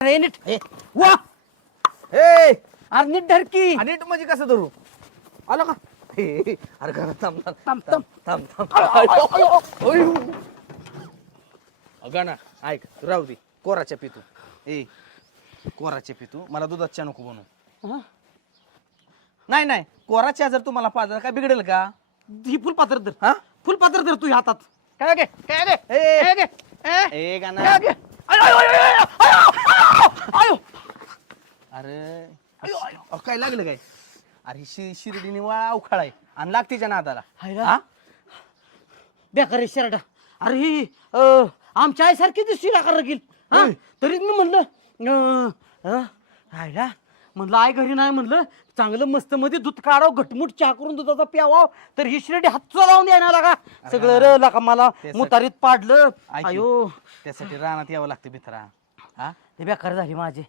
अरे नीट. ए, वा. ए. अरे नीट धरकी आणि नीट म्हणजे कसं धरू? आलं का? अरे घरात थांब थांब. थांब, थांब. थांब अयो. अगं ना ऐक राहू दे. कोराच्या पितू. ए कोराच्या पितू मला दुधात चहा नको बनवू. हा? नाही नाही कोराच्या जर तुम्हाला पाजर काय बिघडेल का? ही फुलपात्र धर. हा? फुलपात्र धर तू हातात. काय गे काय गे ए. काय गे ए? ए गाना काय गे आयो, आयो, आयो, आयो, आयो, आयो, आयो. अरे अहो, काय लागलं काय? अरे ही शि शिर्डीने वाळा अवखाळ आहे आणि लागतीच्या नादाला. हाय का? हा? बेकार शर्टा अरे ही अं, आमच्या आईसारखी दिसती ना रगील हा? तरीच मी म्हणलं अं, म्हणलं आई घरी नाही म्हणलं. चांगलं मस्त मध्ये दूध काढावं घटमुट चहा करून दुधाचा प्यावा तर ही शिर्डी हात लावून येणार का? सगळं र लका मला त्यासाठी- मुतारीत पाडलं. ऐक की, अयो. त्यासाठी रानात यावं लागतं मित्रा हा? ते बेकार झाली माझे.